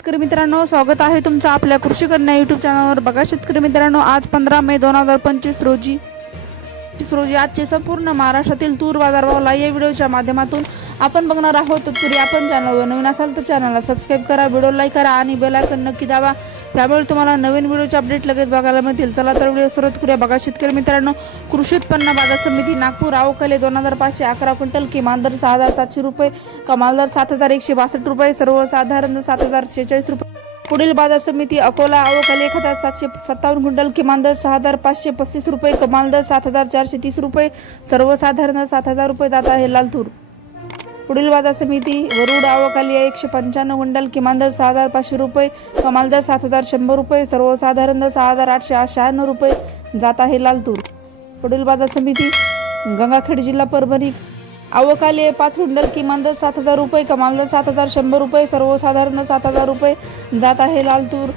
शेतकरी मित्रांनो स्वागत आहे तुमचं आपल्या कृषी कन्या युट्यूब चॅनलवर बघा शेतकरी मित्रांनो आज पंधरा मे दोन हजार पंचवीस रोजी पंचवीस रोजी आजचे संपूर्ण महाराष्ट्रातील तूर बाजारभाव या व्हिडिओच्या माध्यमातून आपण बघणार आहोत. तरी आपण चॅनलवर नवीन असाल तर चॅनलला सबस्क्राईब करा व्हिडिओ लाईक करा आणि बेलायकन नक्की दाबा. त्यामुळे तुम्हाला नवीन व्हिडिओचे अपडेट लगेच बघायला मिळतील. चला तर व्हिडिओ सुरुवात करूया. बघा शेतकरी मित्रांनो कृषी उत्पन्न बाजार समिती नागपूर आवकले दोन हजार पाचशे अकरा क्विंटल किमान दर सहा हजार सातशे रुपये कमाल दर सात हजार एकशे बासष्ट रुपये सर्वसाधारण सात हजार शेहेचाळीस रुपये. पुढील बाजार समिती अकोला आवकाले एक हजार सातशे सत्तावन्न क्विंटल किमान दर सहा हजार पाचशे पस्तीस रुपये कमाल दर सात हजार चारशे तीस रुपये सर्वसाधारण सात हजार रुपये जात आहे लालतूर पुढील बाजार समिती वरुड आवकाली एकशे पंच्याण्णव क्विंटल किमान दर सहा हजार पाचशे रुपये कमाल दर सात हजार शंभर रुपये सर्वसाधारण दर सहा हजार आठशे शहाण्णव रुपये जात आहे लालतूर पुढील बाजार समिती गंगाखेड जिल्हा परभणी. अवकाले पाच क्विंटल किमान दर सात हजार रुपये कमाल दर सात हजार शंभर रुपये सर्वसाधारण सात हजार रुपये जात आहे लालतूर.